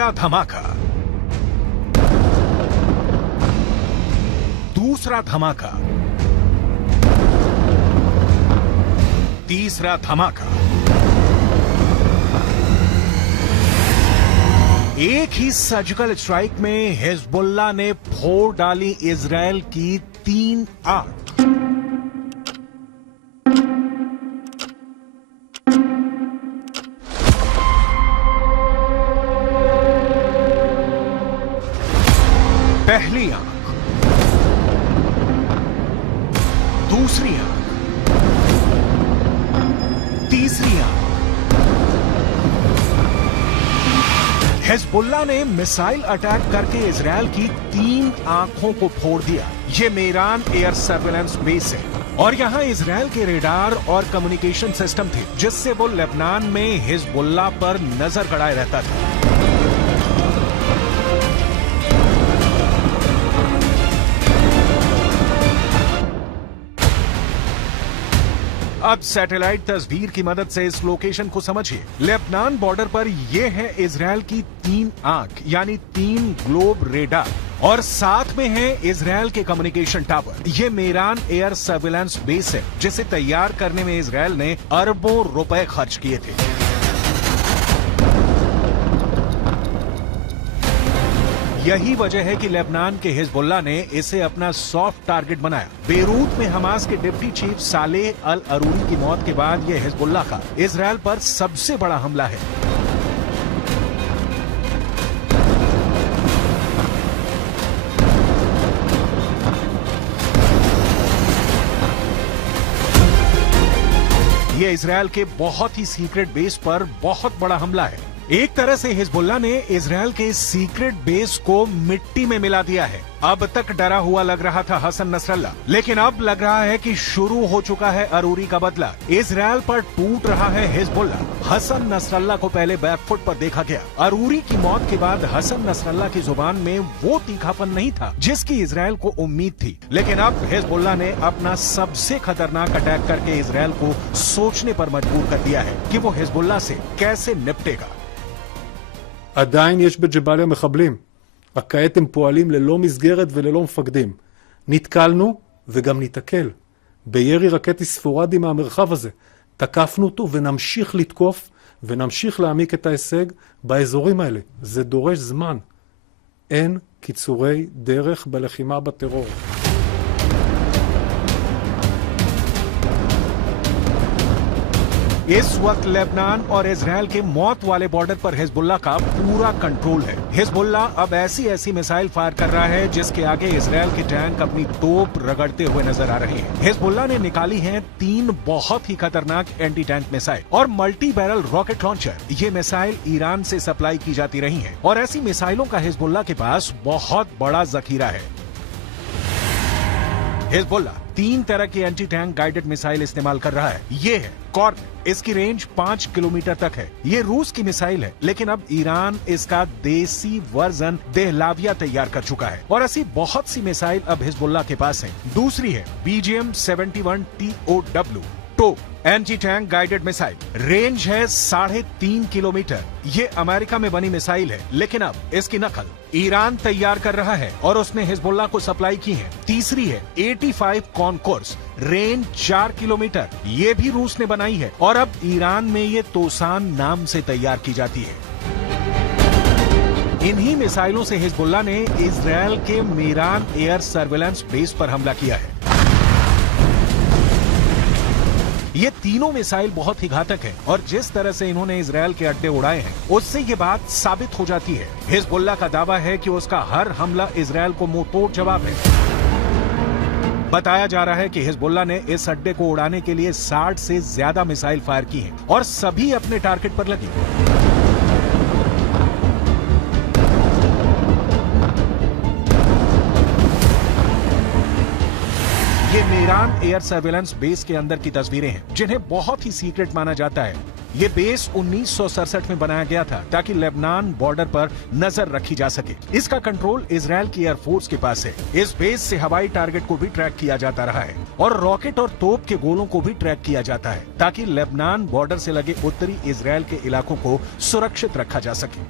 पहला धमाका, दूसरा धमाका, तीसरा धमाका। एक ही सर्जिकल स्ट्राइक में हिजबुल्लाह ने फोड़ डाली इजरायल की 3 आर्क। पहली आंख, दूसरी आंख, तीसरी आंख। हिजबुल्लाह ने मिसाइल अटैक करके इजरायल की 3 आंखों को फोड़ दिया। ये मेरान एयर सर्विलेंस बेस है और यहां इजरायल के रेडार और कम्युनिकेशन सिस्टम थे, जिससे वो लेबनान में हिजबुल्लाह पर नजर गड़ाए रहता था। अब सैटेलाइट तस्वीर की मदद से इस लोकेशन को समझिए। लेबनान बॉर्डर पर यह है इजरायल की 3 आंख यानी 3 ग्लोब रेडार और साथ में है इजरायल के कम्युनिकेशन टावर। ये मेरान एयर सर्विलेंस बेस है, जिसे तैयार करने में इजरायल ने अरबों रुपए खर्च किए थे। यही वजह है कि लेबनान के हिजबुल्लाह ने इसे अपना सॉफ्ट टारगेट बनाया। बेरूत में हमास के डिप्टी चीफ सालेह अल अरूरी की मौत के बाद यह हिजबुल्लाह का इजरायल पर सबसे बड़ा हमला है। यह इजरायल के बहुत ही सीक्रेट बेस पर बहुत बड़ा हमला है। एक तरह से हिजबुल्लाह ने इजरायल के सीक्रेट बेस को मिट्टी में मिला दिया है। अब तक डरा हुआ लग रहा था हसन नसरल्लाह, लेकिन अब लग रहा है कि शुरू हो चुका है अरूरी का बदला। इजरायल पर टूट रहा है हिजबुल्लाह। हसन नसरल्लाह को पहले बैकफुट पर देखा गया। अरूरी की मौत के बाद हसन नसरल्लाह की जुबान में वो तीखापन नहीं था जिसकी इजरायल को उम्मीद थी, लेकिन अब हिजबुल्लाह ने अपना सबसे खतरनाक अटैक करके इजरायल को सोचने पर मजबूर कर दिया है कि वो हिजबुल्लाह से कैसे निपटेगा। עדיין יש בג'באליה מחבלים, רק כעת הם פועלים ללא מסגרת וללא מפקדים. נתקלנו וגם ניתקל בירי רקטי ספורדי מהמרחב הזה. תקפנו אותו ונמשיך לתקוף ונמשיך להעמיק את ההישג באזורים האלה. זה דורש זמן. אין קיצורי דרך בלחימה בטרור. इस वक्त लेबनान और इजरायल के मौत वाले बॉर्डर पर हिजबुल्लाह का पूरा कंट्रोल है। हिजबुल्लाह अब ऐसी मिसाइल फायर कर रहा है जिसके आगे इजरायल के टैंक अपनी तोप रगड़ते हुए नजर आ रहे हैं। हिजबुल्लाह ने निकाली हैं 3 बहुत ही खतरनाक एंटी टैंक मिसाइल और मल्टी बैरल रॉकेट लॉन्चर। ये मिसाइल ईरान से सप्लाई की जाती रही हैं और ऐसी मिसाइलों का हिजबुल्लाह के पास बहुत बड़ा जखीरा है। हिजबुल्लाह 3 तरह की एंटी टैंक गाइडेड मिसाइल इस्तेमाल कर रहा है। ये है कॉर्क, इसकी रेंज 5 किलोमीटर तक है। ये रूस की मिसाइल है, लेकिन अब ईरान इसका देसी वर्जन देहलाविया तैयार कर चुका है और ऐसी बहुत सी मिसाइल अब हिजबुल्लाह के पास है। दूसरी है BGM-71 TOW टो anti tank guided missile. Range है 3.5 किलोमीटर। ये अमेरिका में बनी मिसाइल है, लेकिन अब इसकी नकल ईरान तैयार कर रहा है और उसने हिजबुल्लाह को सप्लाई की है। तीसरी है 85 कॉनकोर्स, रेंज 4 किलोमीटर। ये भी रूस ने बनाई है और अब ईरान में ये तोसान नाम से तैयार की जाती है। इन्हीं मिसाइलों से हिजबुल्लाह ने इजरायल के मेरान एयर सर्विलेंस बेस पर हमला किया है। ये तीनों मिसाइल बहुत ही घातक हैं और जिस तरह से इन्होंने इजरायल के अड्डे उड़ाए हैं, उससे ये बात साबित हो जाती है। हिजबुल्लाह का दावा है कि उसका हर हमला इजरायल को मुंहतोड़ जवाब है। बताया जा रहा है कि हिजबुल्लाह ने इस अड्डे को उड़ाने के लिए 60 से ज्यादा मिसाइल फायर की हैं और सभी अपने टारगेट पर लगी। ये मेरान एयर सर्विलेंस बेस के अंदर की तस्वीरें हैं, जिन्हें बहुत ही सीक्रेट माना जाता है। ये बेस 1967 में बनाया गया था ताकि लेबनान बॉर्डर पर नजर रखी जा सके। इसका कंट्रोल इजरायल की एयरफोर्स के पास है। इस बेस से हवाई टारगेट को भी ट्रैक किया जाता रहा है और रॉकेट और तोप के गोलों को भी ट्रैक किया जाता है ताकि लेबनान बॉर्डर से लगे उत्तरी इजरायल के इलाकों को सुरक्षित रखा जा सके।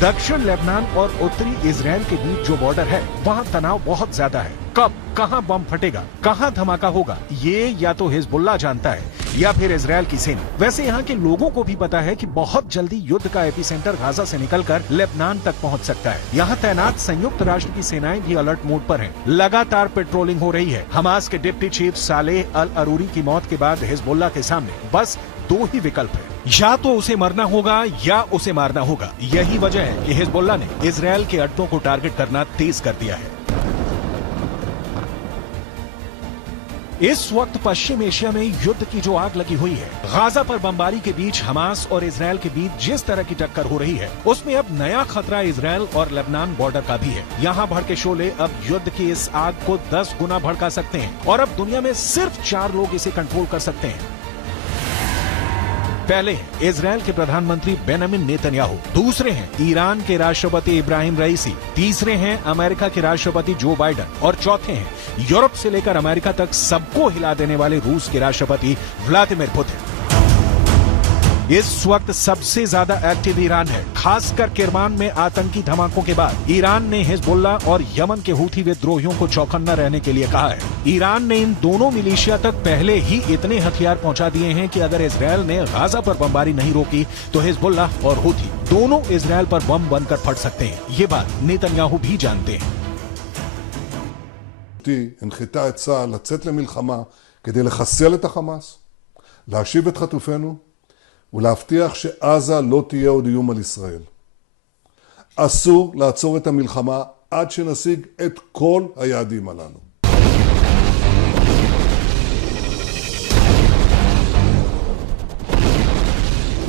दक्षिण लेबनान और उत्तरी इजराइल के बीच जो बॉर्डर है वहाँ तनाव बहुत ज्यादा है। कब कहाँ बम फटेगा, कहाँ धमाका होगा, ये या तो हिजबुल्लाह जानता है या फिर इजराइल की सेना। वैसे यहाँ के लोगों को भी पता है कि बहुत जल्दी युद्ध का एपिसेंटर गाजा से निकलकर लेबनान तक पहुँच सकता है। यहाँ तैनात संयुक्त राष्ट्र की सेनाएं भी अलर्ट मोड पर हैं। लगातार पेट्रोलिंग हो रही है। हमास के डिप्टी चीफ सालेह अल अरूरी की मौत के बाद हिजबुल्लाह के सामने बस दो ही विकल्प है, या तो उसे मरना होगा या उसे मारना होगा। यही वजह है कि हिजबुल्लाह ने इजराइल के अड्डों को टारगेट करना तेज कर दिया है। इस वक्त पश्चिम एशिया में युद्ध की जो आग लगी हुई है, गाजा पर बमबारी के बीच हमास और इजराइल के बीच जिस तरह की टक्कर हो रही है, उसमें अब नया खतरा इजराइल और लेबनान बॉर्डर का भी है। यहाँ भड़के शोले अब युद्ध की इस आग को 10 गुना भड़का सकते हैं और अब दुनिया में सिर्फ 4 लोग इसे कंट्रोल कर सकते हैं। पहले हैं इजराइल के प्रधानमंत्री बेंजामिन नेतन्याहू, दूसरे हैं ईरान के राष्ट्रपति इब्राहिम रईसी, तीसरे हैं अमेरिका के राष्ट्रपति जो बाइडेन और चौथे हैं यूरोप से लेकर अमेरिका तक सबको हिला देने वाले रूस के राष्ट्रपति व्लादिमीर पुतिन। इस वक्त सबसे ज्यादा एक्टिव ईरान है, खासकर किरमान में आतंकी धमाकों के बाद ईरान ने हिजबुल्लाह और यमन के हूथी विद्रोहियों को चौकन्ना रहने के लिए कहा है। ईरान ने इन दोनों मिलिशिया तक पहले ही इतने हथियार पहुंचा दिए हैं कि अगर इजराइल ने गाजा पर बमबारी नहीं रोकी तो हिजबुल्लाह और हूथी दोनों इजराइल पर बम बनकर फट सकते हैं। ये बात नेतन्याहू भी जानते हैं। הנחתה את צה"ל לצאת למלחמה כדי לחסל את החמאס, להשיב את חטופינו ולהבטיח שעזה לא תהיה עוד איום על ישראל. אסור לעצור את המלחמה עד שנשיג את כל היעדים הללו.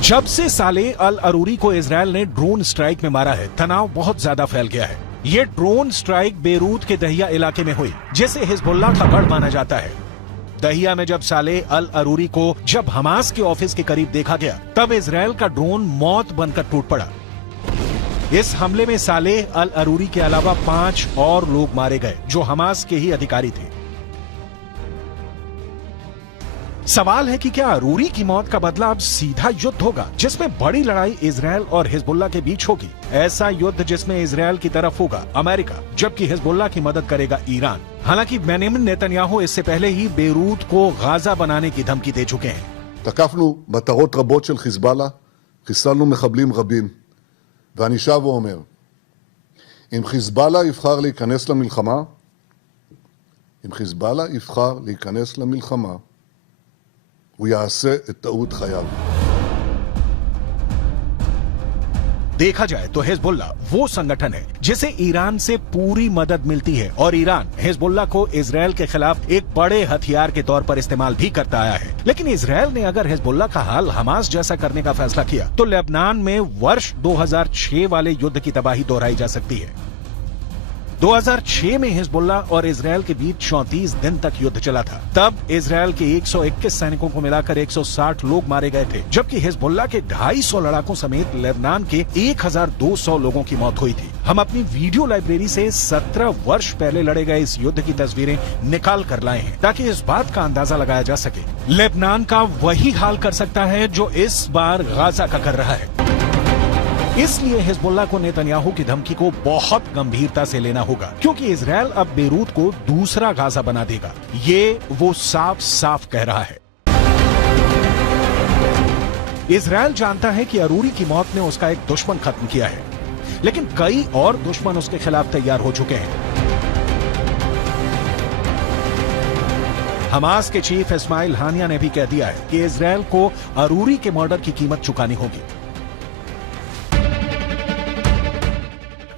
जब से सालेह अल अरूरी को इजराइल ने ड्रोन स्ट्राइक में मारा है, तनाव बहुत ज्यादा फैल गया है। ये ड्रोन स्ट्राइक बेरूत के दहिया इलाके में हुई, जिसे हिजबुल्लाह का गढ़ माना जाता है। दहिया में जब सालेह अल अरूरी को जब हमास के ऑफिस के करीब देखा गया, तब इजराइल का ड्रोन मौत बनकर टूट पड़ा। इस हमले में सालेह अल अरूरी के अलावा 5 और लोग मारे गए जो हमास के ही अधिकारी थे। सवाल है कि क्या अरूरी की मौत का बदला अब सीधा युद्ध होगा, जिसमें बड़ी लड़ाई इजराइल और हिजबुल्लाह के बीच होगी। ऐसा युद्ध जिसमें इजराइल की तरफ होगा अमेरिका, जबकि हिजबुल्लाह की मदद करेगा ईरान। हालांकि बेंजामिन नेतन्याहू इससे पहले ही बेरूत को गाजा बनाने की धमकी दे चुके हैं। תקפנו מטרות רבות של חיזבאללה, חיסלנו מחבלים רבים, ואני שב ואומר, אם חיזבאללה יבחר להיכנס למלחמה, הוא יעשה את טעות חייו. देखा जाए तो हिजबुल्लाह वो संगठन है जिसे ईरान से पूरी मदद मिलती है और ईरान हिजबुल्लाह को इजराइल के खिलाफ एक बड़े हथियार के तौर पर इस्तेमाल भी करता आया है। लेकिन इजराइल ने अगर हिजबुल्लाह का हाल हमास जैसा करने का फैसला किया तो लेबनान में वर्ष 2006 वाले युद्ध की तबाही दोहराई जा सकती है। 2006 में हिजबुल्लाह और इजराइल के बीच 34 दिन तक युद्ध चला था। तब इजराइल के 121 सैनिकों को मिलाकर 160 लोग मारे गए थे, जबकि हिजबुल्लाह के 250 लड़ाकों समेत लेबनान के 1200 लोगों की मौत हुई थी। हम अपनी वीडियो लाइब्रेरी से 17 वर्ष पहले लड़े गए इस युद्ध की तस्वीरें निकाल कर लाए हैं ताकि इस बात का अंदाजा लगाया जा सके। लेबनान का वही हाल कर सकता है जो इस बार गाजा का कर रहा है। इसलिए हिजबुल्लाह को नेतन्याहू की धमकी को बहुत गंभीरता से लेना होगा, क्योंकि इजराइल अब बेरूत को दूसरा गाजा बना देगा। ये वो साफ साफ कह रहा है। इजराइल जानता है कि अरूरी की मौत ने उसका एक दुश्मन खत्म किया है, लेकिन कई और दुश्मन उसके खिलाफ तैयार हो चुके हैं। हमास के चीफ इस्माइल हानिया ने भी कह दिया है कि इजराइल को अरूरी के मर्डर की कीमत चुकानी होगी।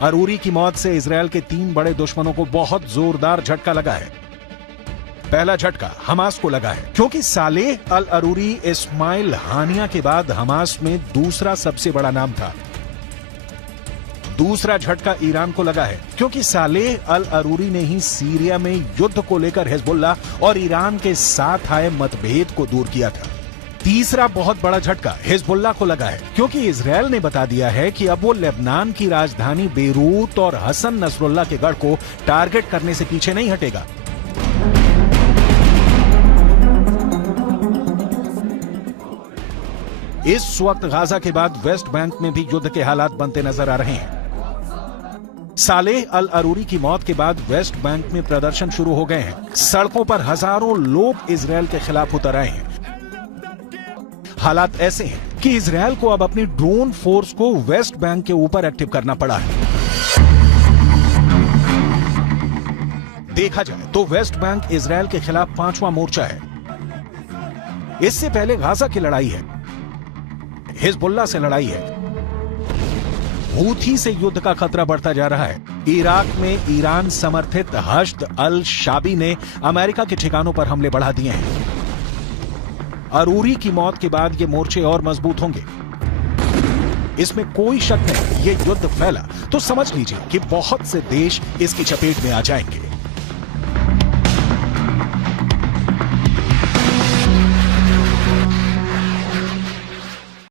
अरूरी की मौत से इजराइल के 3 बड़े दुश्मनों को बहुत जोरदार झटका लगा है। पहला झटका हमास को लगा है, क्योंकि सालेह अल अरूरी इस्माइल हानिया के बाद हमास में दूसरा सबसे बड़ा नाम था। दूसरा झटका ईरान को लगा है, क्योंकि सालेह अल अरूरी ने ही सीरिया में युद्ध को लेकर हिजबुल्लाह और ईरान के साथ आए मतभेद को दूर किया था। तीसरा बहुत बड़ा झटका हिजबुल्लाह को लगा है, क्योंकि इजराइल ने बता दिया है कि अब वो लेबनान की राजधानी बेरूत और हसन नसरुल्लाह के गढ़ को टारगेट करने से पीछे नहीं हटेगा। इस वक्त गाजा के बाद वेस्ट बैंक में भी युद्ध के हालात बनते नजर आ रहे हैं। सालेह अल अरूरी की मौत के बाद वेस्ट बैंक में प्रदर्शन शुरू हो गए हैं। सड़कों पर हजारों लोग इजरायल के खिलाफ उतर आए हैं। हालात ऐसे हैं कि इजरायल को अब अपनी ड्रोन फोर्स को वेस्ट बैंक के ऊपर एक्टिव करना पड़ा है। देखा जाए तो वेस्ट बैंक इजरायल के खिलाफ 5वां मोर्चा है। इससे पहले गाजा की लड़ाई है, हिजबुल्लाह से लड़ाई है, हूथी से युद्ध का खतरा बढ़ता जा रहा है। इराक में ईरान समर्थित हश्द अल शाबी ने अमेरिका के ठिकानों पर हमले बढ़ा दिए हैं। अरूरी की मौत के बाद ये मोर्चे और मजबूत होंगे, इसमें कोई शक नहीं। ये युद्ध फैला तो समझ लीजिए कि बहुत से देश इसकी चपेट में आ जाएंगे।